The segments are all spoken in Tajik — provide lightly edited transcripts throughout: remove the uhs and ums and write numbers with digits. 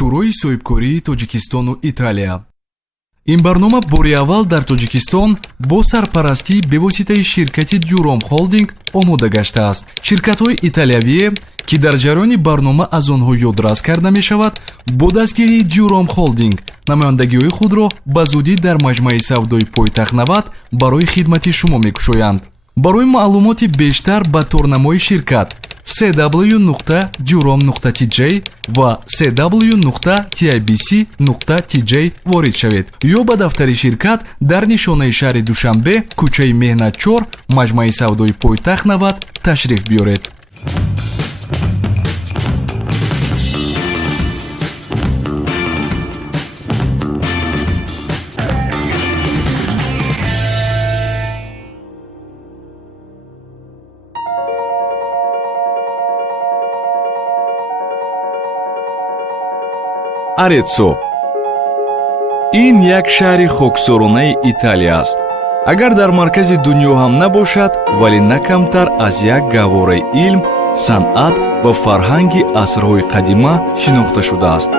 шӯрои соҳибкории Тоҷикистону Италия. ин барнома бори аввал дар Тоҷикистон бо сарпарастии бевоситаи ширкати Дюром Холдинг омода гаштааст. Ширкатҳои италиявие, ки дар ҷараёни барнома аз онҳо ёдрас карда мешавад, бо дастгирии Дюром Холдинг намояндагиҳои худро ба зудӣ дар маҷмаи савдои пойтахт 90 барои хидмати шумо мекушоянд. барои маълумоти бештар ба торнамои ширкат cw.durom.tj ва cw.tibc.tj ворид шавед ё ба дафтари ширкат дар нишонаи шаҳри Душанбе, кӯчаи Меҳнат 4, маҷмаи савдои пойтахт 90 ташриф биёред. Ареццо. ин як шаҳри хоксоронаи Италия аст. агар дар маркази дунё ҳам набошад, вале на камтар аз як гаҳвораи илм, санъат ва фарҳанги асрҳои қадима шинохта шудааст.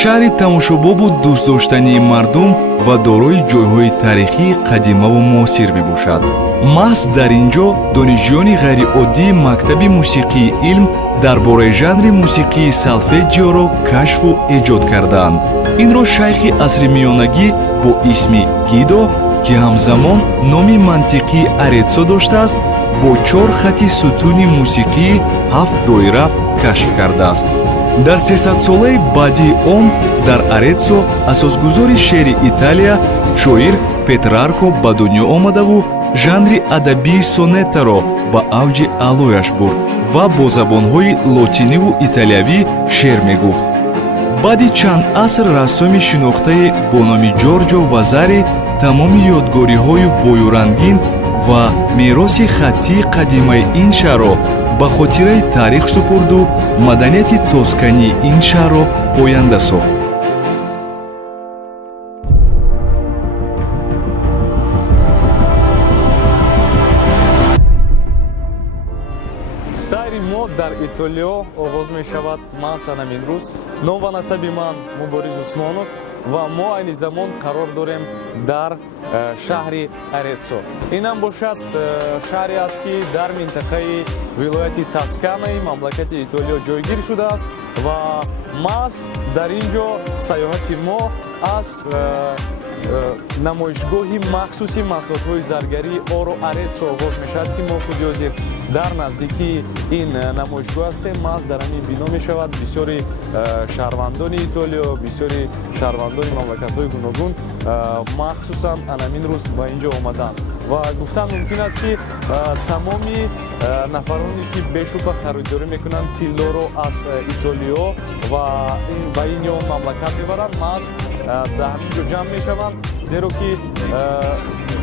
шаҳри тамошобобу дӯстдоштании мардум ва дорои ҷойҳои тарихии қадимаву муосир мебошад. маҳз дар ин ҷо донишҷӯёни ғайриоддии мактаби мусиқии илм дар бораи жанри мусиқии салфеҷиоро кашфу эҷод кардаанд. инро шайхи асри миёнагӣ бо исми Гидо, ки ҳамзамон номи мантиқии Ареццо доштааст, бо 4 хати сутуни мусиқии 7 доира кашф кардааст. дар 300-солаи баъдии он дар Ареццо асосгузори шеъри Италия шоир Петрарко ба дунё омадаву жанри адабии сонеттаро ба авҷи аълояш бурд ва бо забонҳои лотиниву италиявӣ шеър мегуфт. баъди чанд аср рассоми шинохтаи бо номи Ҷорҷо Вазари тамоми ёдгориҳои боюрангин ва мероси хаттии қадимаи ин шаҳрро ба хотираи таърих супурду маданияти тоскании ин шаҳрро поянда сохт. сайри мо дар Итолиё оғоз мешавад. ман санам имрӯз ном ва насаби ман Мубориз Усмонов ва мо айни замон қарор дорем дар шаҳри Ареццо. инам бошад шаҳре аст, ки дар минтақаи вилояти Тосканаи мамлакати Итолиё ҷойгир шудааст ва маҳз дар ин ҷо саёҳати мо аз намоишгоҳи махсуси маҳсулотҳои заргарии Оро Ареццо оғоз мешавад, ки мо худи ҳозир дар наздикии ин намоишгоҳ ҳастем. маҳз дар ҳамин бино мешавад бисёри шаҳрвандони Итолиё, бисёри шаҳрвандони мамлакатҳои гуногун махсусан анамин рӯз ба ин ҷо омаданд ва гуфтан мумкин аст, ки тамоми нафароне, ки бешубҳа харидорӣ мекунанд тиллоро аз Итолиё ва ба ин ё мамлакат мебаранд, маҳз дар ҳамин ҷо ҷамъ мешаванд, зеро ки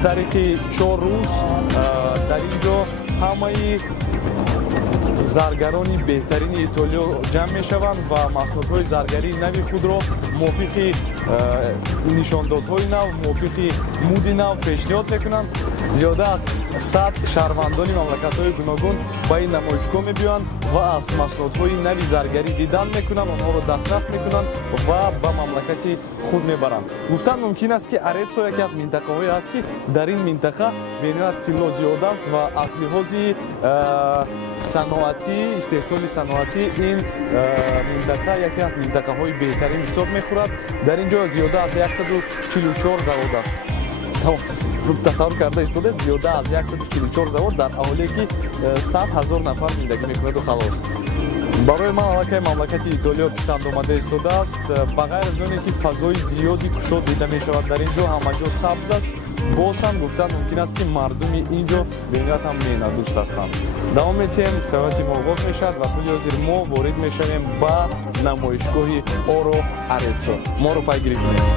тариқи 4 рӯз дар ин ҷо ҳамаи заргарони беҳтарини Итолиё ҷамъ мешаванд ва маҳсулотҳои заргарии нави худро мувофиқи нишондодҳои нав, мувофиқи муди нав пешниҳод мекунанд. зиёда аз 100 шаҳрвандони мамлакатҳои гуногун ба ин намоишгоҳ мебиёянд ва аз маҳсулотҳои нави заргарӣ дидан мекунанд, онҳоро дастрас мекунанд ва ба мамлакати худ мебаранд. гуфтан мумкин аст, ки Ареццо яке аз минтақаҳое аст, ки дар ин минтақа беноят тилло зиёда аст ва аз лиҳози саноатӣ, истеҳсоли саноатӣ ин минтақа яке аз минтақаҳои беҳтарин ҳисоб мехӯрад. дар ин ҷо зиёда аз 144 завод аст. тасаввур карда истодед, зиёда аз 144 завод дар аҳолие, ки 100 000 нафар зиндагӣ мекунаду халос. барои ман аллакай мамлакати Итолиё писандомада истодааст. ба ғайр аз оне, ки фазои зиёди кушод дида мешавад дар ин ҷо, ҳама ҷо сабз аст, боз ҳам гуфтан мумкин аст, ки мардуми ин ҷо бениҳоят ҳам меҳнатдӯст ҳастанд. давом метиҳем, саёҳати мо оғоз мешавад ва худи ҳозир мо ворид мешавем ба намоишгоҳи Оро Ареццо. моро пайгирӣ кунед.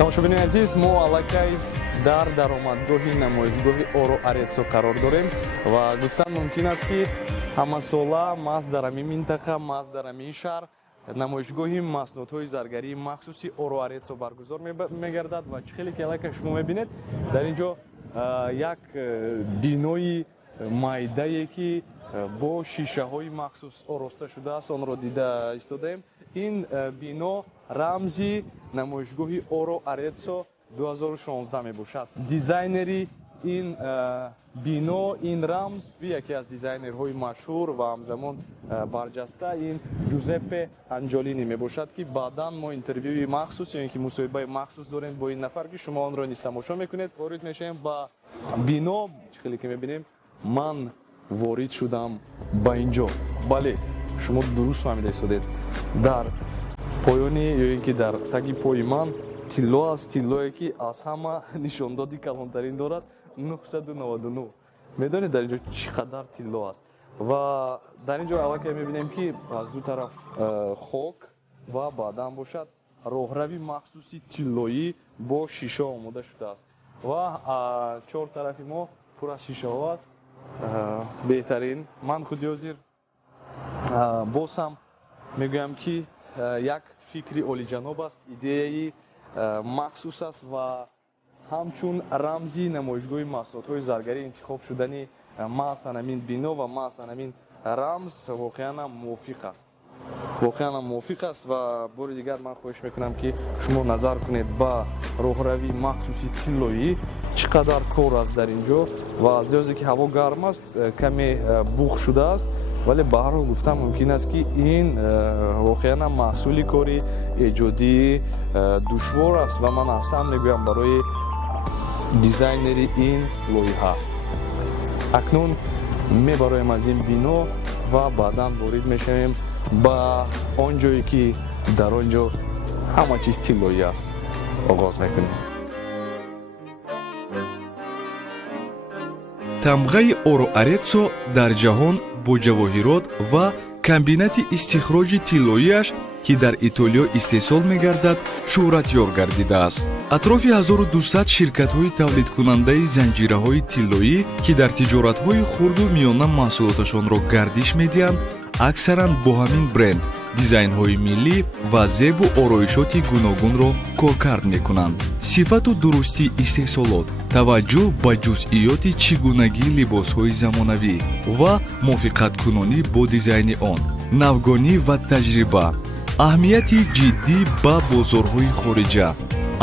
тамошобини азиз, мо аллакай дар даромадгоҳи намоишгоҳи Оро Ареццо қарор дорем ва гуфтан мумкин аст, ки ҳамасола маҳз дар ҳамин минтақа, маҳз дар ҳамин шаҳр намоишгоҳи маҳсулотҳои заргарии махсуси Оро Ареццо баргузор мегардад ва чӣ хеле ки аллакай шумо мебинед, дар ин ҷо як бинои майдае ки бо шишаҳои махсус ороста шудааст, онро дида истодаем. Ин бино рамзи намоишгоҳи Оро Ареццо 2016 мебошад. Дизайнери ин бино, ин рамз яке аз дизайнерҳои машҳур ва ҳамзамон барҷаста ин Ҷузеппе Анҷолини мебошад, ки баъдан мо интервюи махсус ё ин ки мусоҳибаи махсус дорем бо ин нафар, ки шумо онро низ тамошо мекунед. Ворид мешавем ба бино. Хеле ки мебинем ман ворид шудам ба инҷо. Бале, шумо дуруст фаҳмида истодед. Дар поёни ё ин ки дар таги пои ман тилло аст, тиллое ки аз ҳама нишондоди калонтарин дорад 999. Медонед дар инҷо чӣ қадар тилло аст. Ва дар инҷо аллакай мебинем ки аз ду тараф хок ва баъдан бошад роҳрави махсуси тиллоӣ бо шиша омода шудааст. Ва чор тарафи мо пур аз шишаҳо аст. Беҳтарин. Ман худи ҳозир боз ҳам мегӯям ки як фикри олиҷаноб аст, идеяи махсус аст ва ҳамчун рамзи намоишгоҳи маҳсулотҳои заргарӣ интихоб шудани маҳзан ҳамин бино ва маҳзан ҳамин рамз воқеан ҳам мувофиқ аст. Ва бори дигар ман хоҳиш мекунам ки шумо назар кунед ба роҳрави махсуси тиллоӣ, чӣ қадар кор аст дар инҷо. Ва аз лиҳозе ки ҳаво гарм аст, каме буғ шудааст, вале ба ҳар ҳол гуфтам мумкин аст ки ин воқеан ҳам маҳсули кори эҷодии душвор аст ва ман афсан мегӯям барои дизайнери ин лоиҳа. Акнун мебароем аз ин бино ва баъдан ворид мешавем ба он ҷое ки дар он ҷо ҳама чиз тиллоӣ аст. оғоз мекунем. тамғаи Оро Ареццо дар ҷаҳон бо ҷавоҳирот ва комбинати истихроҷи тиллоиаш, ки дар Итолиё истеҳсол мегардад, шӯҳратёр гардидааст. Атрофи 1200 ширкатҳои тавлидкунандаи занҷираҳои тиллоӣ, ки дар тиҷоратҳои хурду миёна маҳсулоташонро гардиш медиҳанд, аксаран бо ҳамин бренд дизайнҳои миллӣ ва зебу ороишоти гуногунро коркард мекунанд. сифату дурустии истеҳсолот, таваҷҷӯҳ ба ҷузъиёти чигунагии либосҳои замонавӣ ва мувофиқаткунонӣ бо дизайни он, навгонӣ ва таҷриба, аҳамияти ҷиддӣ ба бозорҳои хориҷа,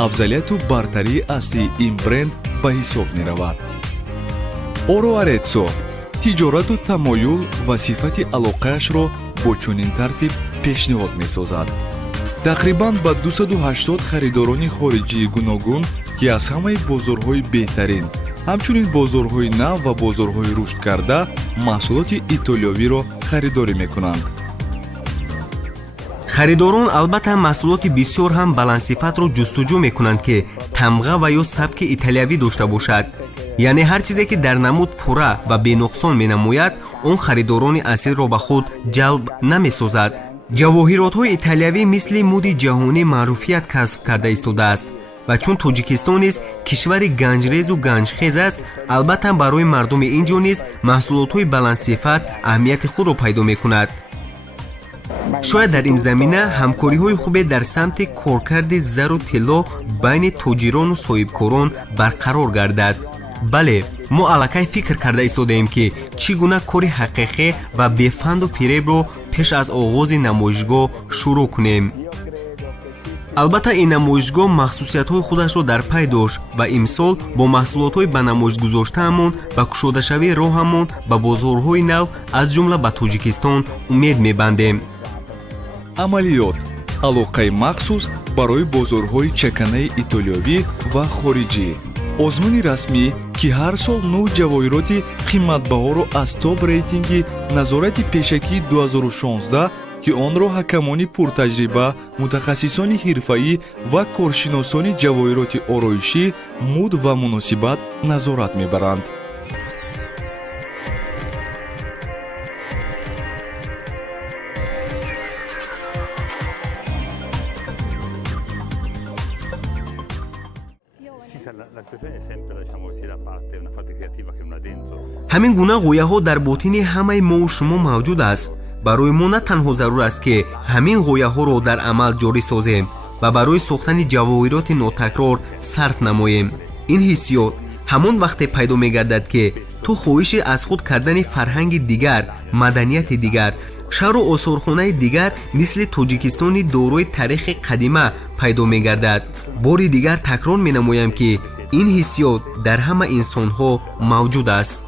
афзалияту бартарии аслии ин бренд ба ҳисоб меравад. Оро Ареццо тиҷорату тамоюл ва сифати алоқаашро бо чунин тартиб пешниҳод месозад. Тақрибан ба 280 харидорони хориҷии гуногун, ки аз ҳамаи бозорҳои беҳтарин, ҳамчунин бозорҳои нав ва бозорҳои рушд карда маҳсулоти итолиёвиро харидорӣ мекунанд. харидорон албатта маҳсулоти бисёр ҳам баландсифатро ҷустуҷӯ мекунанд ки тамға ва ё сабки италиявӣ дошта бошад. яъне ҳар чизе ки дар намуд пурра ва бенуқсон менамояд, он харидорони аслиро ба худ ҷалб намесозад. ҷавоҳиротҳои италиявӣ мисли муди ҷаҳонӣ маъруфият касб карда истодааст ва чун тоҷикистон низ кишвари ганҷрезу ганҷхез аст, албатта барои мардуми ин ҷо низ маҳсулотҳои баландсифат аҳамияти худро пайдо мекунад. шояд дар ин замина ҳамкориҳои хубе дар самти коркарди зару тилло байни тоҷирону соҳибкорон барқарор гардад. бале, мо аллакай фикр карда истодаем ки чӣ гуна кори ҳақиқӣ ва бефанду фиребро пеш аз оғози намоишгоҳ шурӯъ кунем. албатта ин намоишгоҳ махсусиятҳои худашро дар пай дошт ва имсол бо маҳсулотҳои ба намоиш гузоштаамон ба кушодашавии роҳамон ба бозорҳои нав аз ҷумла ба Тоҷикистон умед мебандем. амалиёт, алоқаи махсус барои бозорҳои чаканаи итолиёвӣ ва хориҷӣ, озмуни расмӣ, ки ҳар сол 9 ҷавоҳироти қиматбаҳоро аз топ рейтинги назорати пешакии 2016, ки онро ҳакамони пуртаҷриба, мутахассисони ҳирфаӣ ва коршиносони ҷавоҳироти ороишӣ, муд ва муносибат назорат мебаранд. ҳамин гуна ғояҳо дар ботини ҳамаи мову шумо мавҷуд аст. барои мо на танҳо зарур аст ки ҳамин ғояҳоро дар амал ҷорӣ созем ва барои сохтани ҷавоҳироти нотакрор сарф намоем. ин ҳиссиёт ҳамон вақте пайдо мегардад ки ту хоҳиши аз худ кардани фарҳанги дигар, маданияти дигар, шаҳру осорхонаи дигар мисли тоҷикистони дорои тарихи қадима пайдо мегардад. бори дигар такрор менамоям ки ин ҳиссиёт дар ҳама инсонҳо мавҷуд аст.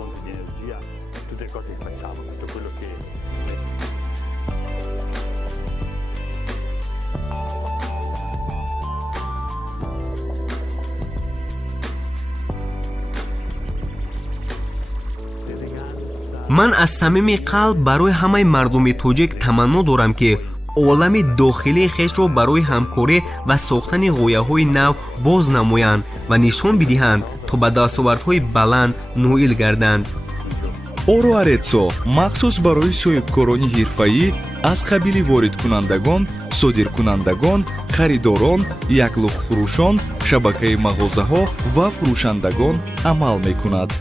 ман аз самими қалб барои ҳамаи мардуми тоҷик таманно дорам ки олами дохилии хешро барои ҳамкорӣ ва сохтани ғояҳои нав боз намоянд ва нишон бидиҳанд, то ба дастовардҳои баланд ноил гарданд. Оро Арецо махсус барои соҳибкорони ҳирфаӣ аз қабили воридкунандагон, содиркунандагон, харидорон, яклухфурӯшон, шабакаи мағозаҳо ва фурӯшандагон амал мекунад.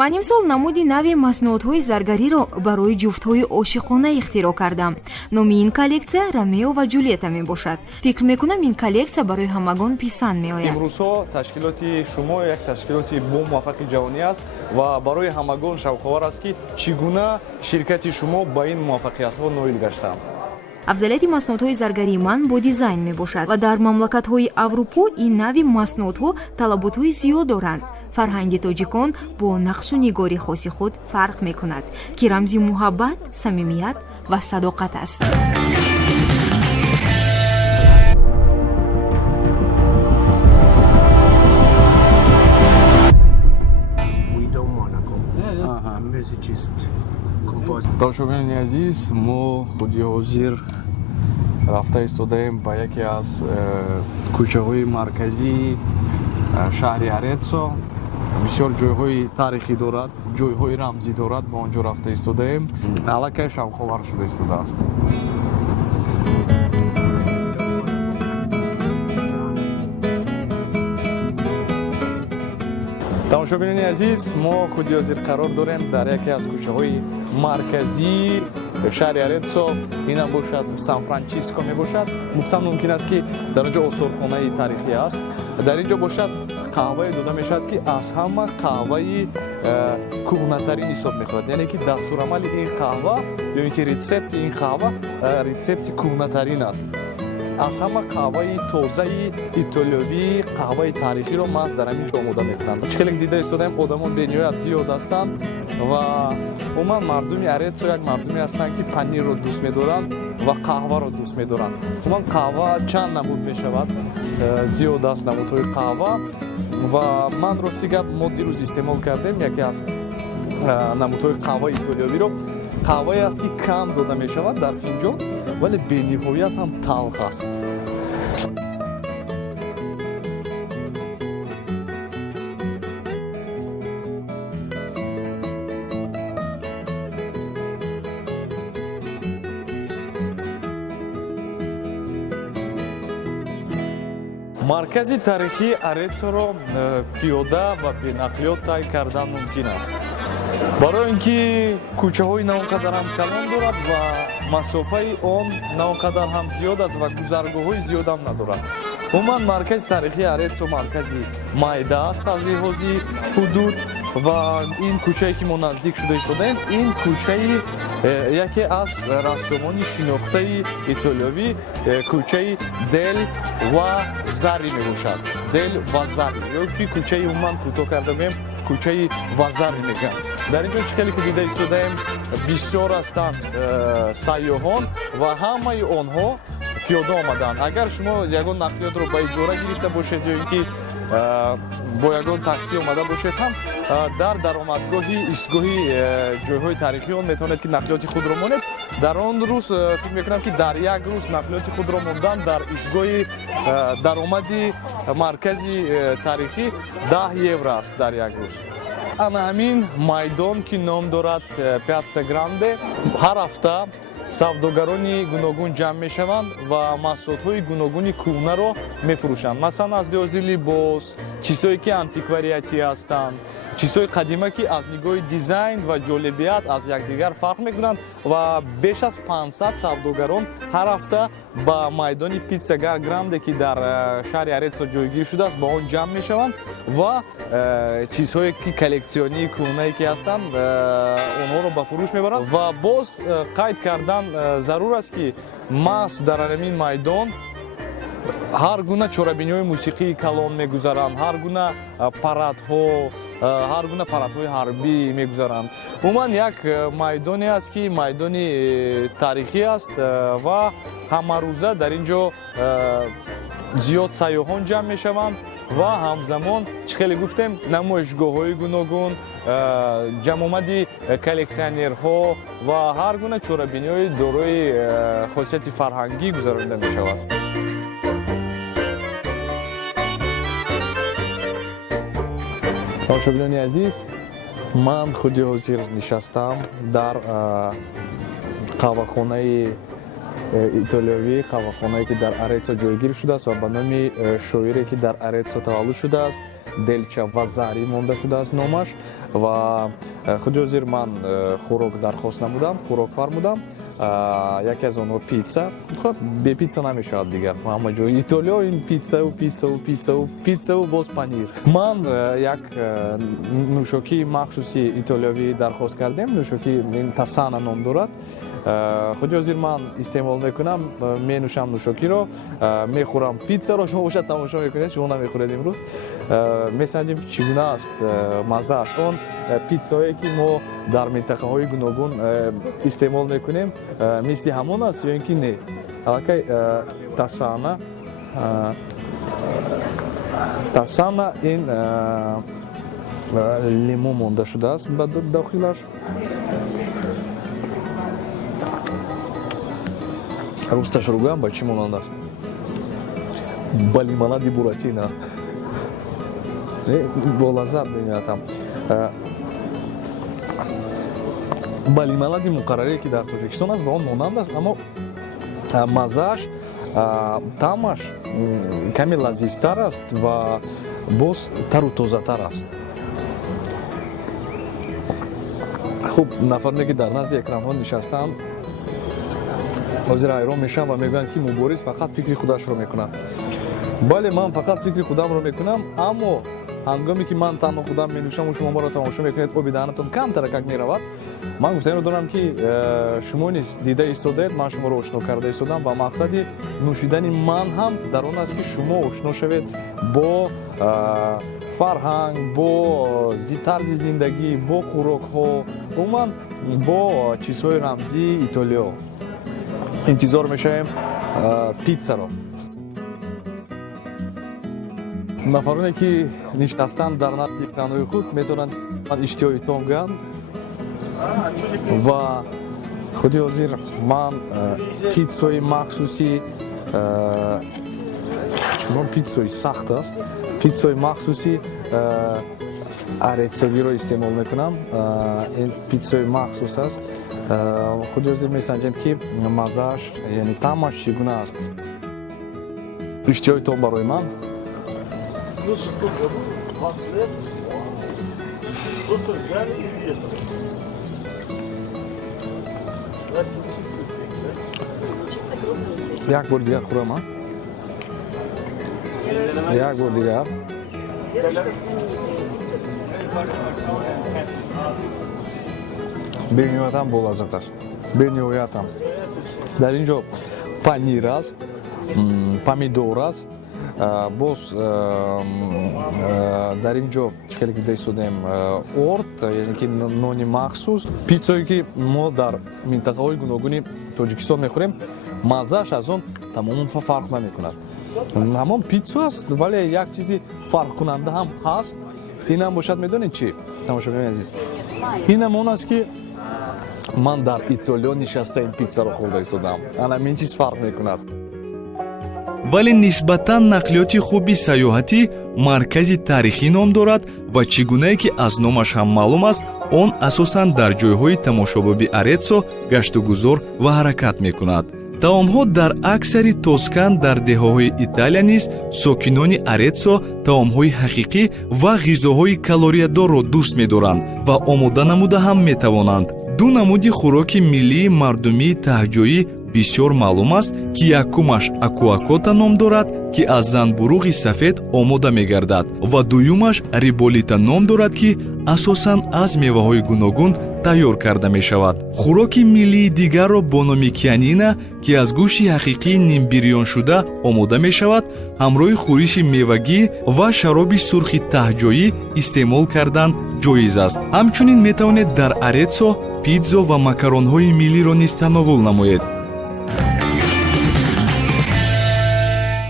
ман имсол намуди нави маснуотҳои заргариро барои ҷуфтҳои ошиқона ихтироъ кардам. номи ин коллексия Ромео ва Ҷулиета мебошад. фикр мекунам ин коллексия барои ҳамагон писанд меояд. имрӯзҳо ташкилоти шумо як ташкилоти бо муваффақи ҷаҳонӣ аст ва барои ҳамагон шавқовар аст ки чӣ гуна ширкати шумо ба ин муваффақиятҳо ноил гаштаанд. афзалияти маснуотҳои заргарии ман бо дизайн мебошад ва дар мамлакатҳои аврупо ин нави маснуотҳо талаботҳои зиёд доранд. фарҳанги тоҷикон бо нақшу нигори хоси худ фарқ мекунад, ки рамзи муҳаббат, самимият ва садоқат аст. тамошобинони азиз, мо худи ҳозир рафта истодаем ба яке аз кӯчаҳои марказии шаҳри Арецо. бисёр ҷойҳои таърихӣ дорад, ҷойҳои рамзӣ дорад. ба он ҷо рафта истодаем. аллакай шавқовар шуда истодааст. тамошобинони азиз, мо худи ҳозир қарор дорем дар яке аз кӯчаҳои марказии шаҳри Арецо. инам бошад Сан-Франчиско мебошад. гуфтам мумкин аст ки дар он ҷо осорхонаи тарихӣ аст. дар ин ҷо бошад қаҳвае дода мешавад ки аз ҳама қаҳваи кӯҳнатарин ҳисоб мехӯрад. яъне ки дастурамали ин қаҳва ё ин ки рецепти ин қаҳва рецепти кӯҳнатарин аст. аз ҳама қаҳваи тозаи итолиёвии қаҳваи таърихиро маҳз дар ҳамин ҷо омода мекунанд. чӣ дида истодаем, одамон бениҳоят зиёд ҳастанд ва умуман мардуми Арецо як мардуме ҳастанд ки панирро дӯст медоранд ва қаҳваро дӯст медоранд. умуман қаҳва чанд намуд мешавад, зиёд аст намудҳои қаҳва ва ман рости гап мо дирӯз истеъмол кардем яке аз намудҳои қаҳваи итолиёвиро. қаҳвае аст ки кам дода мешавад дар финҷон, вале бениҳоят ҳам талх аст. маркази таърихии Арецоро пиёда ва бенақлиёт тай кардан мумкин аст. барои ин ки кӯчаҳои на он қадар ҳам калон дорад ва масофаи он на он қадар ҳам зиёд аст ва гузаргоҳҳои зиёд ҳам надорад. умуман маркази таърихии Арецо маркази майда аст аз лиҳози ҳудуд ва ин кӯчае ки мо наздик шуда истодаем, ин кӯчаи яке аз рассомони шинохтаи итолиёвӣ, кӯчаи Дел ва Зари мебошад. Дел ва Зари ё ки кӯчаи умуман кӯтоҳ карда мегӯем кӯчаи Вазари мегӯям. дар ин ҷо чӣ ки дида истодаем, бисёр ҳастанд сайёҳон ва ҳамаи онҳо пиёда омаданд. агар шумо ягон нақлиётро ба иҷора гирифта бошед ё ин ки бо ягон таксӣ омада бошед ҳам дар даромадгоҳи истгоҳи ҷойҳои таърихӣ он метавонед ки нақлиёти худро монед. дар он рӯз фикр мекунам ки дар як рӯз нақлиёти худро мондан дар истгоҳи даромади маркази таърихӣ 10 евро аст дар як рӯз. ана ҳамин майдон ки ном дорад Пиатса Гранде, ҳар ҳафта савдогарони гуногун ҷамъ мешаванд ва маҳсулотҳои гуногуни кӯҳнаро мефурӯшанд. масалан аз лиҳози либос, чизҳое ки антиквариатӣ ҳастанд, чизҳои қадима ки аз нигоҳи дизайн ва ҷолибият аз якдигар фарқ мекунанд ва беш аз 500 савдогарон ҳар ҳафта ба майдони питса гранде ки дар шаҳри Ареццо ҷойгир шудааст ба он ҷамъ мешаванд ва чизҳое ки коллексионии кӯҳнае ки ҳастанд онҳоро ба фурӯш мебаранд ва боз қайд кардан зарур аст ки маҳз дар ҳамин майдон ҳар гуна чорабиниҳои мусиқии калон мегузаранд, ҳар гуна парадҳои ҳарбӣ мегузаранд. умуман як майдоне аст ки майдони таърихӣ аст ва ҳамарӯза дар ин ҷо зиёд сайёҳон ҷамъ мешаванд ва ҳамзамон чӣ хеле гуфтем намоишгоҳҳои гуногун, ҷамъомади коллексионерҳо ва ҳар гуна чорабиниҳои дорои хосияти фарҳангӣ гузаронида мешавад. Тамошобинони азиз, ман худи ҳозир нишастам дар қаҳвахонаи итолиёвӣ, қаҳвахонае ки дар Ареццо ҷойгир шудааст ва ба номи шоире ки дар Ареццо таваллуд шудааст, Делча Вазари монда шудааст номаш ва худи ҳозир ман хӯрок дархост намудам, хӯрок фармудам. Яке аз онҳо питса. Хоб бе питса намешавад дигар. Ҳама ҷои Итолиё ин питсаву боз панир. Ман як нӯшокии махсуси итолиёвӣ дархост кардем. Нӯшоки Тасана ном дорад. худи ҳозир ман истеъмол мекунам, менӯшам нӯшокиро, мехӯрам питсаро. Шумо бошад тамошо мекунед, шумо намехӯред имрӯз. Месанҷем чӣ гуна аст маззааш. Он питсае ки мо дар минтақаҳои гуногун истеъмол мекунем мисли ҳамон аст ё ин ки не? Аллакай Тасана ин лимон монда шудааст ба дохилаш. Русташро гӯям ба чӣ монанд аст? Ба лимонади буратино. Бо лаззат меоядам. Ба лимонади муқаррарие ки дар Тоҷикистон аст ба он монанд аст, аммо маззааш, таъмаш каме лазизтар аст ва боз тару тозатар аст. хуб, нафароне ки дар назди экранҳо нишастаанд ҳозир ҳайрон мешавам ва мегӯянд ки Мубориз фақат фикри худашро мекунад. Бале, ман фақат фикри худамро мекунам, аммо ҳангоме ки ман танҳо худам менӯшаму шумо маро тамошо мекунед, оби даҳанатон кам таракак меравад, ман гуфтаниро дорам ки шумо низ дида истодаед, ман шуморо ошно карда истодам ва мақсади нӯшидани ман ҳам дар он аст ки шумо ошно шавед бо фарҳанг, бо тарзи зиндагӣ, бо хӯрокҳо, умуман бо чизҳои рамзии Итолиё. интизор мешавем питсаро. нафароне ки нишастанд дар назди экранҳои худ метавонанд иштиҳои тон гӯянд ва худи ҳозир ман питсои махсуси чунон питсои сахт аст, питсои махсуси ареццогиро истеъмол мекунам. ин питсои махсус аст. худи ҳозир месанҷем ки маззааш, яъне таъмаш чӣ гуна аст. иштиҳои тон барои ман. Просто взяли и где-то. Значит, чистый. Як бор дигар хӯрам, а? Як бор дигар. бениҳоятам болаззат аст. Бениҳоятам. Дар ин ҷо панир аст, помидор аст, боз дар ин ҷо чӣ хеле ки истодем орд, яъне ки нони махсус. Питсое ки мо дар минтақаҳои гуногуни Тоҷикистон мехӯрем, маззааш аз он тамоман фарқ намекунад. ҳамон питсо аст, вале як чизи фарқкунанда ҳам ҳаст. Инам бошад, медонед чӣ? Тамошобинони азиз, ин ҳамон аст ки ман дар Итолиё нишаста ин питсаро хӯрда истодам. Ана ин чиз фарқ мекунад. вале нисбатан нақлиёти хуби сайёҳатӣ маркази таърихӣ ном дорад ва чӣ гунае ки аз номаш ҳам маълум аст, он асосан дар ҷойҳои тамошобоби Ареццо гаштугузор ва ҳаракат мекунад. таомҳо дар аксари тоскан дар деҳаҳои италия низ сокинони ареццо таомҳои ҳақиқӣ ва ғизоҳои калориядорро дӯст медоранд ва омода намуда ҳам метавонанд. ду намуди хӯроки миллии мардумии таҳҷоӣ бисёр маълум аст ки якумаш акуакота ном дорад ки аз занбурӯғи сафед омода мегардад ва дуюмаш риболита ном дорад ки асосан аз меваҳои гуногун тайёр карда мешавад. хӯроки миллии дигарро бо номи кианина ки аз гӯшти ҳақиқии нимбирёншуда омода мешавад ҳамроҳи хӯриши мевагӣ ва шароби сурхи таҳҷоӣ истеъмол кардан ҷоиз аст. ҳамчунин метавонед дар ареццо питзо ва макаронҳои миллиро низ тановул намоед.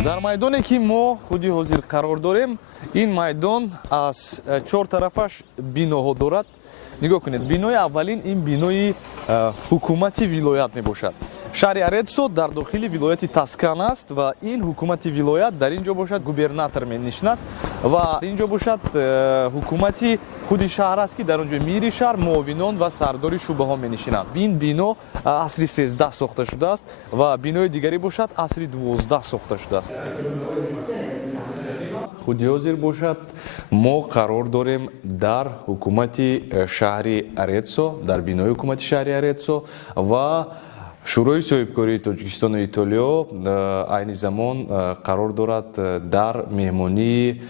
дар майдоне ки мо худи ҳозир қарор дорем, ин майдон аз чор тарафаш биноҳо дорад. нигоҳ кунед, бинои аввалин ин бинои ҳукумати вилоят мебошад. шаҳри ареццо дар дохили вилояти Тоскан аст ва ин ҳукумати вилоят дар ин ҷо бошад губернатор менишинад ва ин ҷо бошад ҳукумати худи шаҳр аст ки дар он ҷо мири шаҳр, муовинон ва сардори шӯъбаҳо менишинанд. ин бино асри 13 сохта шудааст ва бинои дигаре бошад асри 12 сохта шудааст. худи ҳозир бошад мо қарор дорем дар ҳукумати шаҳри Ареццо, дар бинои ҳукумати шаҳри Ареццо ва шӯрои соҳибкории Тоҷикистону Итолиё айни замон қарор дорад дар меҳмонии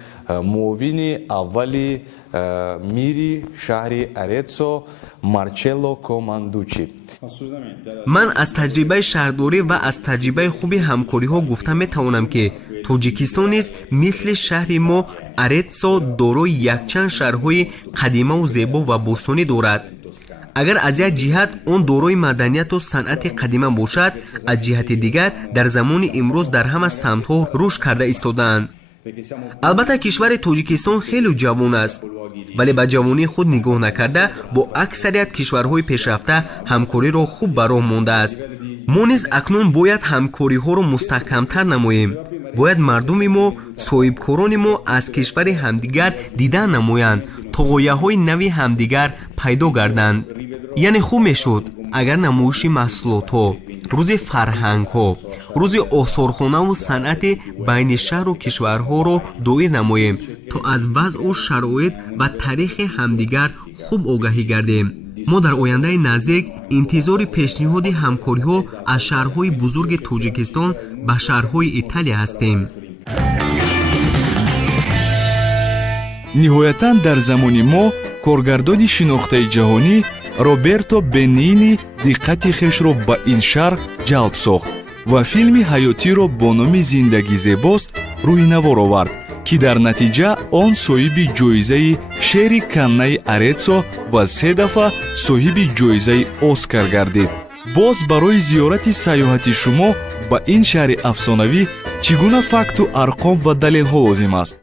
муовини аввали мири шаҳри Ареццо Марчелло Командучи. ман аз таҷрибаи шаҳрдорӣ ва аз таҷрибаи хуби ҳамкориҳо гуфта метавонам ки тоҷикистон низ мисли шаҳри мо Ареццо дорои якчанд шаҳрҳои қадимаву зебо ва бӯстонӣ дорад. агар аз як ҷиҳат он дорои маданияту санъати қадима бошад, аз ҷиҳати дигар дар замони имрӯз дар ҳама самтҳо рушд карда истодаанд. албатта кишвари тоҷикистон хеле ҷавон аст, вале ба ҷавонии худ нигоҳ накарда бо аксарият кишварҳои пешрафта ҳамкориро хуб ба роҳ мондааст. мо низ акнун бояд ҳамкориҳоро мустаҳкамтар намоем. бояд мардуми мо, соҳибкорони мо аз кишвари ҳамдигар дидан намоянд, то ғояҳои нави ҳамдигар пайдо гарданд. яъне хуб мешуд агар намоиши маҳсулотҳо, рӯзи фарҳангҳо, рӯзи осорхонаву санъати байни шаҳру кишварҳоро доир намоем, то аз вазъу шароит ва таърихи ҳамдигар хуб огаҳӣ гардем. мо дар ояндаи наздик интизори пешниҳоди ҳамкориҳо аз шаҳрҳои бузурги Тоҷикистон ба шаҳрҳои Италия ҳастем. ниҳоятан дар замони мо коргардони шинохтаи ҷаҳонӣ Роберто Бенини диққати хешро ба ин шаҳр ҷалб сохт ва филми ҳаётиро бо номи «Зиндагӣ зебост» рӯйнавор овард, ки дар натиҷа он соҳиби ҷоизаи шери Каннаи Ареццо ва 3 дафъа соҳиби ҷоизаи Оскар гардид. боз барои зиёрати сайёҳати шумо ба ин шаҳри афсонавӣ чӣ гуна факту арқом ва далелҳо лозим аст?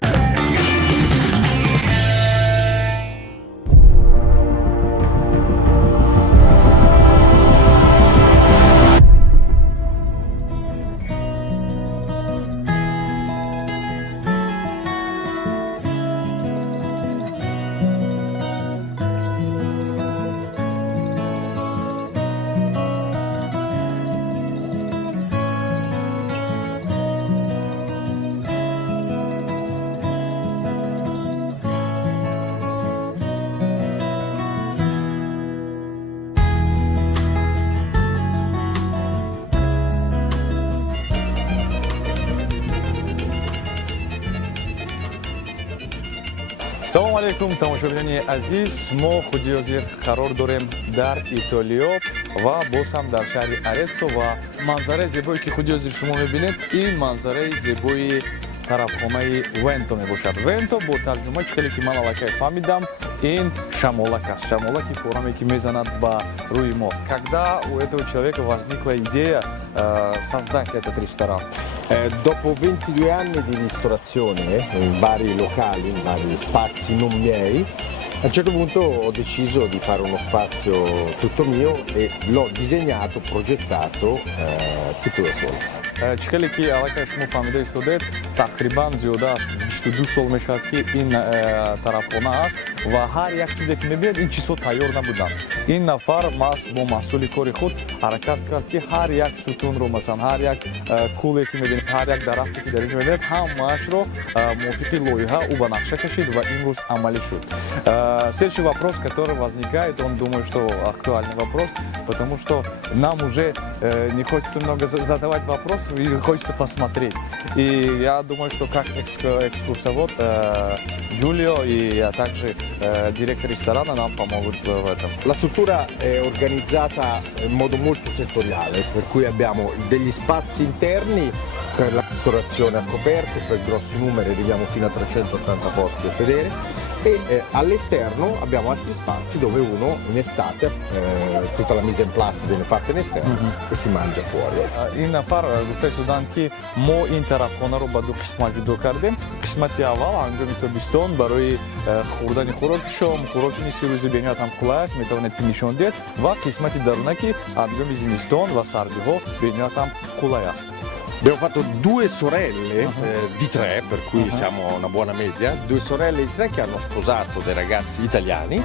салому алайкум тамошобинони азиз, мо худи ҳозир қарор дорем дар Итолиё ва боз ҳам дар шаҳри Ареццо ва манзараи зебое ки худи ҳозир шумо мебинед, ин манзараи зебои тарафхонаи Венто мебошад. Венто бо тарҷумаи хеле ки ман аллакай фаҳмидам, ин шамолак аст. Шамолаки фораме ки мезанад ба рӯи мо. Когда у этого человека возникла идея создать этот ресторан? Dopo 22 anni di ristorazione in vari locali, in vari spazi non miei, a un certo punto ho deciso di fare uno spazio tutto mio e l'ho disegnato, progettato tutto da solo. чихеле ки аллакай шумо фаҳмида истодед тақрибан зиёда аст 22 сол мешавад ки ин тарафхона аст ва ҳар як чизе ки мебинед ин чизҳо тайёр набуданд. Ин нафар бо маҳсули кори худ ҳаракат кард ки ҳар як сутунро масалан ҳар як кӯле ки мебинед ҳар як дарахте ки дар инҷо мебинед ҳамаашро мувофиқи лоиҳа ӯ ба нақша кашид ва имрӯз амалӣ шуд. Следующий вопрос, который возникает, он думаю, что актуальный вопрос, потому что нам уже не хочется много задавать вопросов, и хочется посмотреть. И я думаю, что как экскурсовод Giulio и также директор ресторана нам помогут в этом. La struttura è organizzata in modo molto settoriale, per cui abbiamo degli spazi interni per la ristorazione a coperto, per grossi numeri arriviamo fino a 380 posti a sedere e all'esterno abbiamo altri spazi dove uno in estate tutta la mise en place viene fatta in esterno e si mangia fuori. ин нафар гуфтаи судан ки мо ин тарафхонаро ба ду қисмат ҷудо кардем. Қисмати аввал ҳангоми тобистон барои хӯрдани хӯроки шом, хӯроки нисфи рӯзи бениҳоят ҳам қулай аст, метавонед ки нишон диҳед, ва қисмати даруна ки ҳангоми зимистон ва сардиҳо бениҳоят ҳам қулай аст. Abbiamo fatto due sorelle di tre, per cui siamo a una buona media, due sorelle di tre che hanno sposato dei ragazzi italiani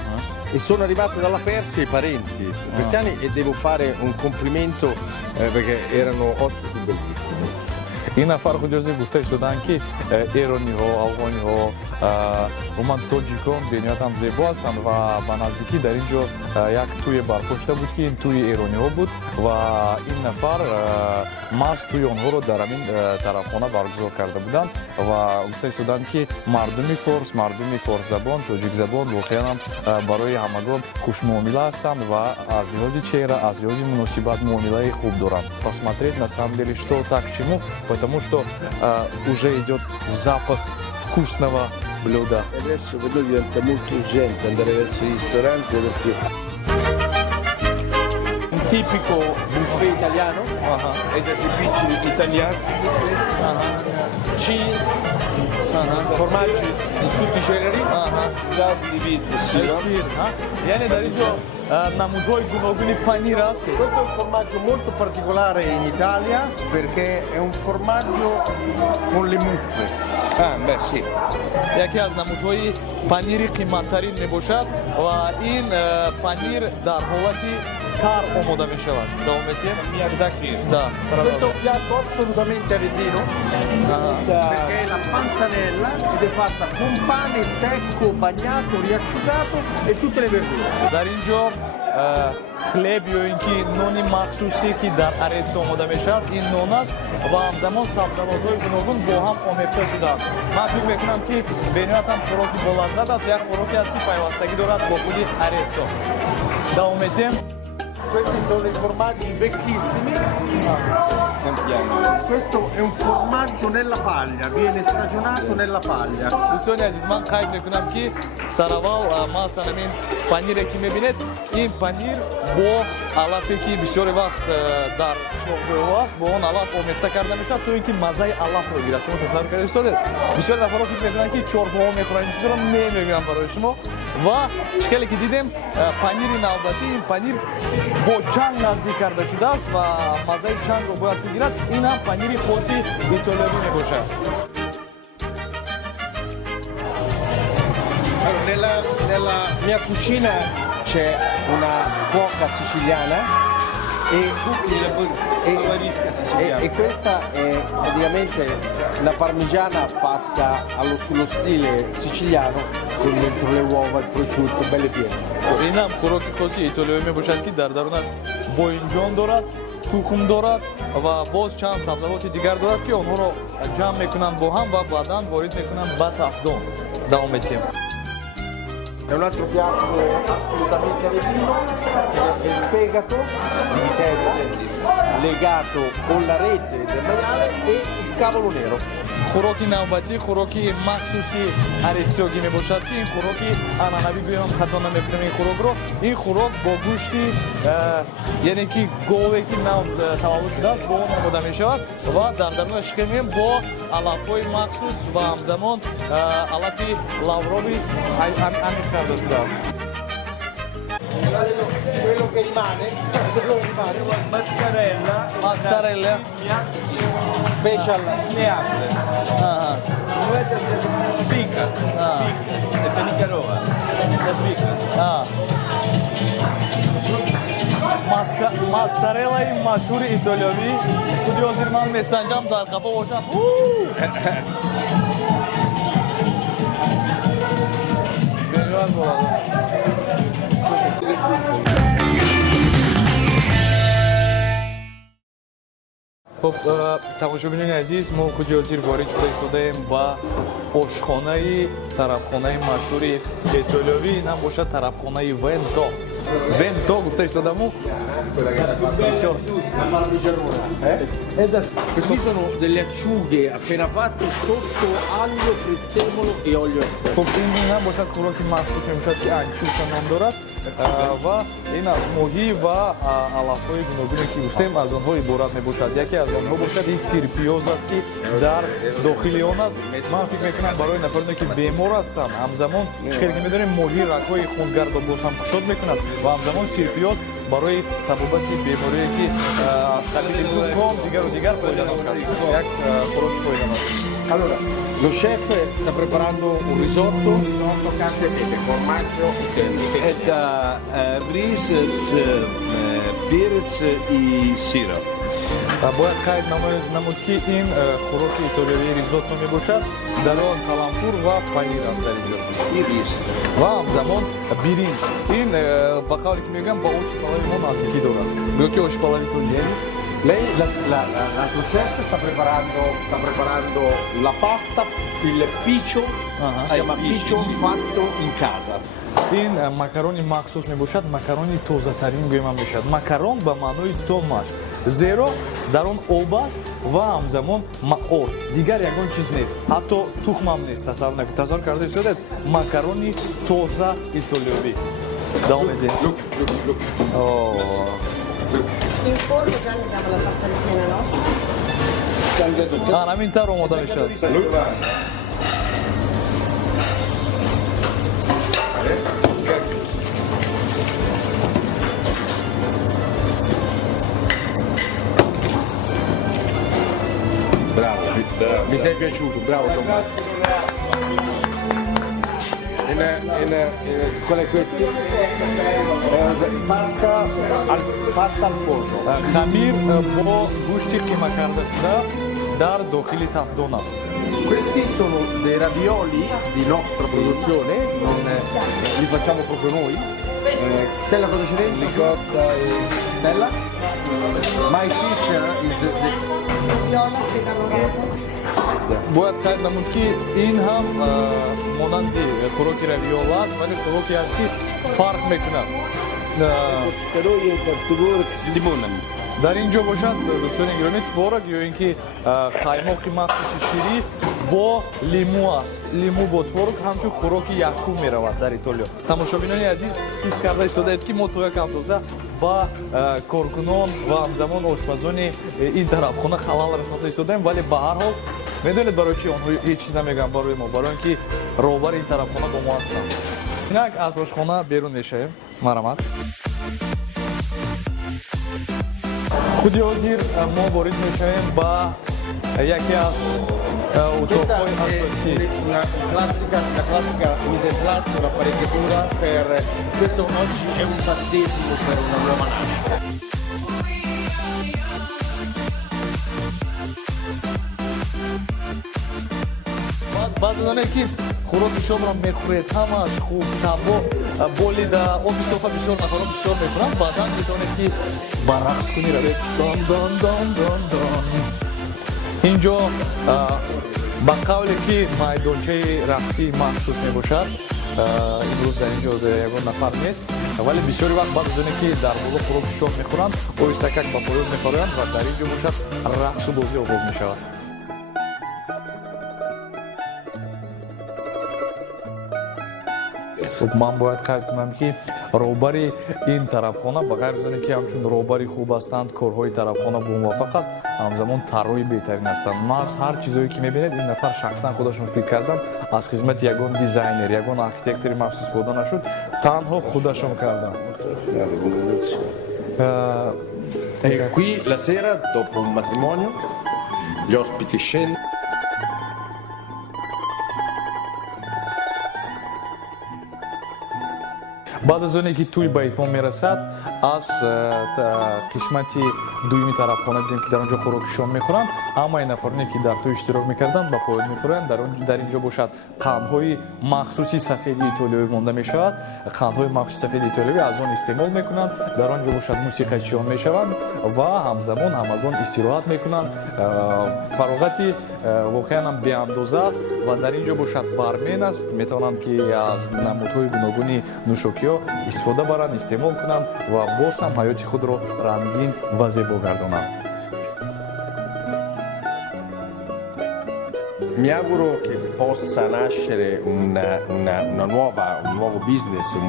e sono arrivati dalla Persia i parenti persiani e devo fare un complimento perché erano ospiti bellissimi. ин нафар хуҷози гуфта истоданд ки эрониҳо, афғониҳо, умуман тоҷикон бениҳоятам зебо ҳастанд ва ба наздикӣ дар ин ҷо як туе барпо шуда буд ки ин туи эрониҳо буд ва ин нафар маст туи онҳоро дар ҳамин тарафхона баргузор карда буданд ва гуфта истоданд ки мардуми форсзабон, тоҷикзабон воқеан барои ҳамагон хушмуомила ҳастанд ва аз лиҳози чеҳра, аз лиҳози муносибат муомилаи хуб доранд. Посмотреть на самом деле что так к чему, потому что уже идет запах вкусного блюда. Adesso per noi diventa molto urgente andare verso i ristoranti perché Un tipico buffet italiano ed è difficile italiano, cheese, formaggi di tutti i generi, casi di vite, Сир, яъне дар ин ҷо намудҳои гуногуни панир аст. Questo è un formaggio molto particolare in Italia perché è un formaggio con le muffe. beh sì. яке аз намудҳои панири қиматтарин мебошад ва ин панир дар ҳолати тар омода мешавад. Давом метиҳем? Да. Questo è un piatto assolutamente aretino perché è la panzanella ed è fatta con pane secco, bagnato, riasciugato e tutte le verdure. дар ин ҷо хлеб ё ин ки нони махсусе ки дар арец омода мешавад ин нон аст ва ҳамзамон сабзавотҳои гуногун бо ҳам омехта шудаанд. Ман фикр мекунам ки бениҳоятам хӯроки болаззат аст, як хӯроке аст ки пайвастагӣ дорад бо худи арецо. Давом метиҳем? Questi sono i formaggi vecchissimi. Questo è un formaggio nella paglia, viene stagionato nella paglia. дӯстони азиз, ман қайд мекунам ки сараввал масалан ин панире ки мебинед, ин панир бо алафе ки бисёри вақт дар шоҳгӯҳо аст, бо он алаф омехта карда мешавад то ин ки маззаи алафро гирад. Шумо тасаввур карда истодед? бисёри нафаро фикр мекунанд ки чорпоҳо мехӯранд, ин чизро мемегӯям барои шумо. ва чихеле ки дидем панири навбатӣ, ин панир бо чанг наздик карда шудааст ва маззаи чангро бояд ки гирад. ин ҳам панири хоси итолиёвӣ мебошад. Nella mia cucina c'è una cuoca siciliana e questa è praticamente la parmigiana fatta sullo stile siciliano con dentro le uova, il prosciutto, belle piene. ин ҳам хӯроки хоси итолиёвӣ мебошад ки дар дарунаш боинҷон дорад, тухм дорад ва боз чанд сабзавоти дигар дорад ки онҳоро ҷамъ мекунанд бо ҳам ва баъдан ворид мекунанд ба тафдон. Давом метиҳем. È un altro piatto assolutamente aretino, è il fegato di vitella legato con la rete del maiale e il cavolo nero. хӯроки навбатӣ, хӯроки махсуси арециёгӣ мебошад ки ин хӯроки анъанавӣ гӯям хато намекунем ин хӯрокро. ин хӯрок бо гӯшти яъне ки гове ки нав таваллуд шудааст бо он омода мешавад ва дар дарунаш шикем меем бо алафҳои махсус ва ҳамзамон алафи лаврови амир карда шудааст. Quello che rimane, Mozzarella, mozzarella, special. le apre. aha, Spica, e panicarova. aha. Mozzarella машҳури итолиёвӣ худи ҳозир ман месанҷам дар қафо бошам. Беҳтар bo'ladi. خب тамошобинони азиз, мо худи ҳозир ворид шуда истодаем ба ошхонаи тарафхонаи машҳури итолиёвӣ, инам бошад тарафхонаи Венто. Венто гуфта истодаму? Questi sono delle acciughe appena fatte sotto aglio, prezzemolo e olio extra. خب این инам бошад хӯроки махсус мебошад ки анчуса ном дорад ва ин аз моҳӣ ва алафҳои гуногуне ки гуфтем аз онҳо иборат мебошад. Яке аз онҳо бошад ин сирпиёз аст ки дар дохили он аст. Ман фикр мекунам барои нафароне ки бемор ҳастанд, ҳамзамон чӣ ки медонем моҳӣ рагҳои хунгард боз ҳам кушод мекунад ва ҳамзамон сирпиёз барои табобати беморие ки аз қабили зуком дигару дигар фоиданок аст. Як хӯроки фоиданок. Allora, lo chef sta preparando un risotto, cacio e pepe, formaggio e Это рис с перец и сыром. бояд қайд намуд ки ин хӯроки итолиёвии ризотто мебошад. дар он каламфур ва панир аст дар инҷо И рис. ва ҳамзамон биринҷ. Ин ба қавле ки мегӯям ба оши палави мо наздикӣ дорад. Гӯё ки оши палави ту иери. Lei, l'altro chef sta preparando la pasta, il piccio, si chiama piccio fatto in casa. ин макарони махсус мебошад, макарони тозатарин гӯеман мешавад. Макарон ба маънои томаш, зеро дар он об аст ва ҳамзамон маъор, дигар ягон чиз нест, ҳатто тухмам нест. Тасаввур карда истодед макарони тоза итолиёвӣ. Давом медиҳед. In forno già ne abbiamo la pasta ripiena nostra. ҳамин тавр омода мешавад. Bravo, mi sei piaciuto, bravo Tommaso. Qual è questo? Pasta al forno. Хамир бо гӯшти қима кардашуда дар дохили тафдон аст. Questi sono dei ravioli di nostra produzione, non li facciamo proprio noi. Stella cosa c'è dentro? Ricotta e... Stella? My sister is the... Viola, sedano. бояд қайд намуд ки ин ҳам монанди хӯроки равиол аст, вале хӯроке аст ки фарқ мекунад. С лимоном. дар ин ҷо бошад дӯстони гиромӣ творог ё ин ки қаймоқи махсуси ширӣ бо лимӯ аст. Лимӯ бо творог ҳамчун хӯроки якум меравад дар Итолиё. Тамошобинони азиз, ҳис карда истодаед ки мо то як андоза ба коркунон ва ҳамзамон ошпазони ин тарафхона халал расонда истодаем, вале ба ҳар ҳол медонед барои чи онҳо ҳеҷ чиз намегӯям барои мо, барои он ки роҳбари ин тарафхона бо мо ҳастанд. Инак аз ошхона берун мешавем. Марамат. худи ҳозир мо ворид мешавем ба яке аз утоқҳои асосӣ. La classica mise en place, un'apparecchiatura per... Questo oggi è un battesimo per una nuova nascita. баъзеоне ки хӯроки шомро мехӯред, ҳамааш хуб, табо, болида, оби софа бисёр нафарон бисёр мехӯранд, баъдан метавонед ки ба рақс кунӣ равед. Инҷо ба қавле ки майдончаи рақсии махсус мебошад, имрӯз дар инҷо ягон нафар нест, вале бисёри вақт баъзеоне ки дар боло хӯроки шом мехӯранд, оҳистакак ба поён мехӯроянд ва дар инҷо бошад рақсу бозӣ оғоз мешавад. ман бояд қайд кунам ки роҳбари ин тарабхона ба ғайр аз оне ки ҳамчун роҳбари хуб ҳастанд, корҳои тарабхона бомуваффақ аст, ҳамзамон тарҳои беҳтарин ҳастанд. Ман аз ҳар чизое ки мебинед ин нафар шахсан худашон фикр кардан, аз хизмати ягон дизайнер, ягон архитектори махсус истифода нашуд, танҳо худашон карданд. E qui la sera, dopo un matrimonio, gli ospiti scendono. баъд аз оне ки тӯй ба итмом мерасад, аз қисмати дуюми тарабхона дидем ки дар онҷо хӯрокишон мехӯранд. Ҳамаи нафароне ки дар тӯй иштирок мекарданд ба поён мефурӯянд. Дар ин ҷо бошад қандҳои махсуси сафеди итолиёвӣ монда мешавад. Қандҳои махсуси сафеди итолиёвӣ аз он истеъмол мекунанд. Дар он ҷо бошад мусиқачиён мешаванд ва ҳамзамон ҳамагон истироҳат мекунанд. Фароғати воқеан ҳам беандоза аст ва дар ин ҷо бошад бармен аст. Метавонанд ки аз намудҳои гуногуни нӯшокиҳо истифода баранд, истеъмол кунанд ва боз ҳам ҳаёти худро рангин ва зебо гардонанд. Mi auguro che possa nascere un nuovo business, un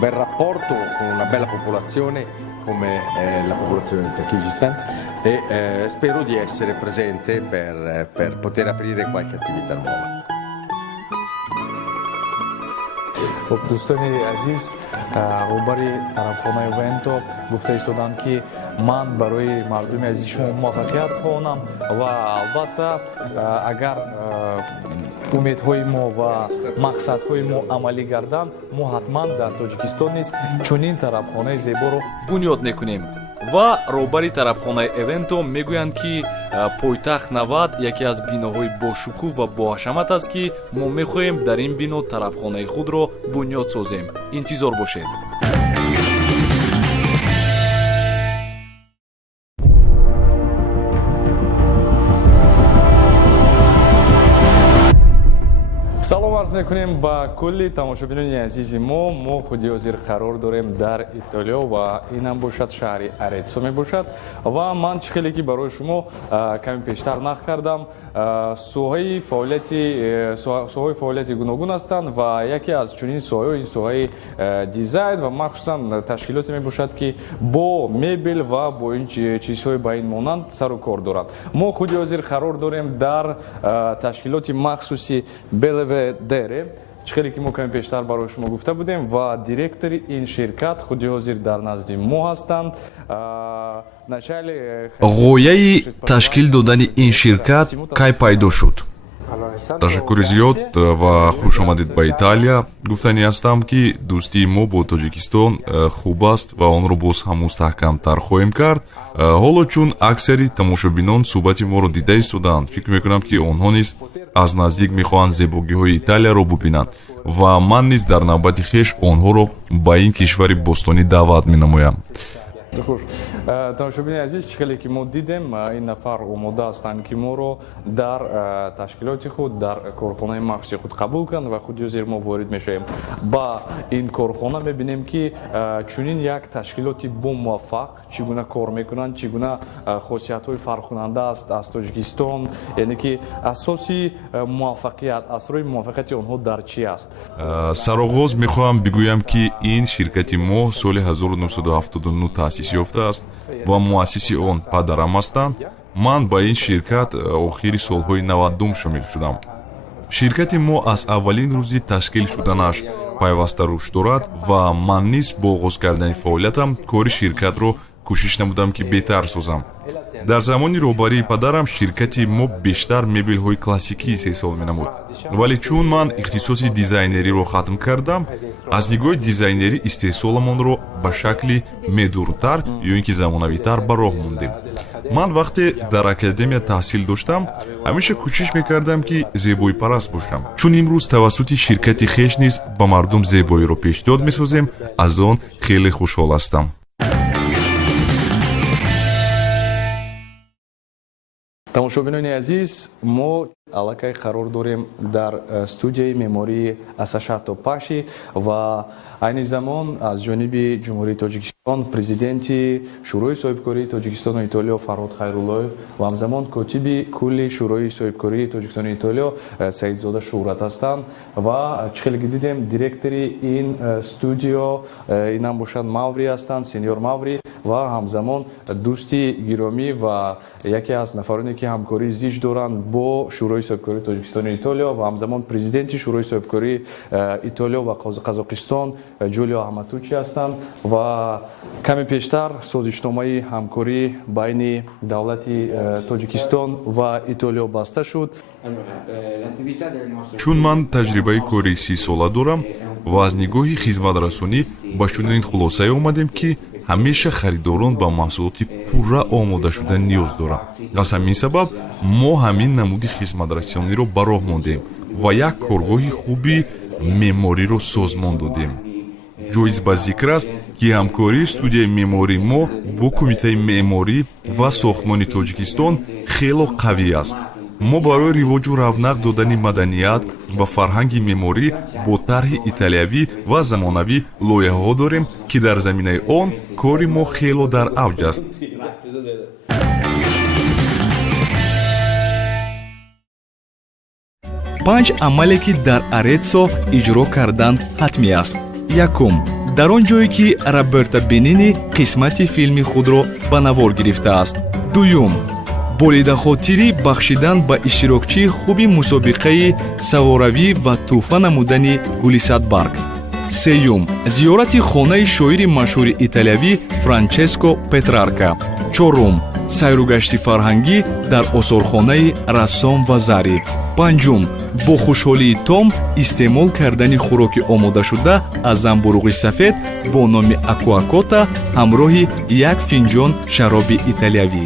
bel rapporto con una bella popolazione come la popolazione del Tagikistan e spero di essere presente per poter aprire qualche attività nuova. дӯстони азиз, роҳбари тарабхонаи Венто гуфта истоданд ки ман барои мардуми азизи шумо муваффақият хоҳонам ва албатта агар умедҳои мо ва мақсадҳои мо амалӣ гарданд, мо ҳатман дар Тоҷикистон низ чунин тарабхонаи зеборо бунёд мекунем. ва роҳбари тарабхонаи Эвенто мегӯянд ки пойтахт Навад яке аз биноҳои бошукӯҳ ва боҳашамат аст ки мо мехоҳем дар ин бино тарабхонаи худро бунёд созем. интизор бошед. салом арз мекунем ба кулли тамошобинони азизи мо худи ҳозир қарор дорем дар Итолиё ва инам бошад шаҳри Ареццо мебошад ва ман чӣ хеле ки барои шумо каме пештар нақл кардам, соҳаи фаъолияти гуногун ҳастанд ва яке аз чунин соҳаҳо ин соҳаи дизайн ва махсусан ташкилоте мебошад ки бо мебел ва бо ин чизҳои ба ин монанд сару кор доранд. Мо худи ҳозир қарор дорем дар ташкилоти махсуси Белеведере, чӣ хеле ки мо каме пештар барои шумо гуфта будем ва директори ин ширкат худи ҳозир дар назди мо ҳастанд. ғояи ташкил додани ин ширкат кай пайдо шуд? ташаккури зиёд ва хуш омадед ба Италия. Гуфтанӣ ҳастам ки дӯстии мо бо Тоҷикистон хуб аст ва онро боз ҳам мустаҳкамтар хоҳем кард. ҳоло чун аксари тамошобинон суҳбати моро дида истодаанд, фикр мекунам ки онҳо низ аз наздик мехоҳанд зебогиҳои Италияро бубинанд ва ман низ дар навбати хеш онҳоро ба ин кишвари бостонӣ даъват менамоям. Хуш. Тамошобини азиз, чӣ хеле ки мо дидем, ин нафар омода ҳастанд ки моро дар ташкилоти худ, дар корхонаи махсуси худ қабул кунанд ва худи ҳозир мо ворид мешавем. Ба ин корхона мебинем ки чунин як ташкилоти бомуваффақ чӣ гуна кор мекунанд, чӣ гуна хосиятҳои фарқкунанда аст аз Тоҷикистон, яъне ки асоси муваффақият, асрои муваффақияти онҳо дар чӣ аст? Сароғоз мехоҳам бигӯям ки ин ширкати мо соли 1979 таъсис ёфтааст ва муассиси он падарам ҳастанд. Ман ба ин ширкат охири солҳои 90 шомил шудам. Ширкати мо аз аввалин рӯзи ташкил шуданаш пайваста рушд дорад ва ман низ бо оғоз кардани фаъолиятам кори ширкатро кӯшиш намудам ки беҳтар созам. дар замони роҳбарии падарам ширкати мо бештар мебелҳои классикӣ истеҳсол менамуд, вале чун ман ихтисоси дизайнериро хатм кардам, аз нигоҳи дизайнерӣ истеҳсоламонро ба шакли медуртар ё ин ки замонавитар ба роҳ мондем. ман вақте дар академия таҳсил доштам, ҳамеша кӯшиш мекардам ки зебоипараст бошам. чун имрӯз тавассути ширкати хеш низ ба мардум зебоиро пешниҳод месозем, аз он хеле хушҳол ҳастам. тамошобинони азиз, мо аллакай қарор дорем дар студияи меъмории Асашато Паши ва айни замон аз ҷониби ҷумҳурии Тоҷикистон президенти шӯрои соҳибкории Тоҷикистону Итолиё Фарҳод Хайруллоев ва ҳамзамон котиби кулли шӯрои соҳибкории Тоҷикистону Итолиё Саидзода Шӯҳрат ҳастанд ва чӣ хеле ки дидем директори ин студио инам бошад Маври ҳастанд, сеньор Маври ва ҳамзамон дӯсти гиромӣ ва яке аз нафароне ки ҳамкории зич доранд бо шӯрои соҳибкории Тоҷикистону Итолиё ва ҳамзамон президенти шӯрои соҳибкории Итолиё ва Қазоқистон Ҷулио Аҳматучи ҳастанд ва каме пештар созишномаи ҳамкорӣ байни давлати Тоҷикистон ва Итолиё баста шуд. чун ман таҷрибаи кори 30 сола дорам ва аз нигоҳи хизматрасонӣ ба чунин хулосае омадем ки ҳамеша харидорон ба маҳсулоти пурра омода шуда ниёз доранд. аз ҳамин сабаб мо ҳамин намуди хизматрасониро ба роҳ мондем ва як коргоҳи хуби меъмориро созмон додем. ҷоиз ба зикр аст ки ҳамкории студияи меъмории мо бо кумитаи меъморӣ ва сохтмони Тоҷикистон хело қавӣ аст. мо барои ривоҷу равнақ додани маданият ва фарҳанги меъморӣ бо тарҳи италиявӣ ва замонавӣ лоиҳаҳо дорем ки дар заминаи он кори мо хело дар авҷ аст. панҷ амале ки дар Ареццо иҷро кардан ҳатмӣ аст. якум, дар он ҷое ки Роберто Бенини қисмати филми худро ба навор гирифтааст. дуюм, болидахотирӣ бахшидан ба иштирокчии хуби мусобиқаи саворавӣ ва тӯҳфа намудани Гулисатбарг. сеюм, зиёрати хонаи шоири машҳури италиявӣ Франческо Петрарка. чорум, сайругашти фарҳангӣ дар осорхонаи рассом Вазари. панҷум, бо хушҳолии том истеъмол кардани хӯроки омодашуда аз замбурӯғи сафед бо номи акуакота ҳамроҳи як финҷон шароби италиявӣ.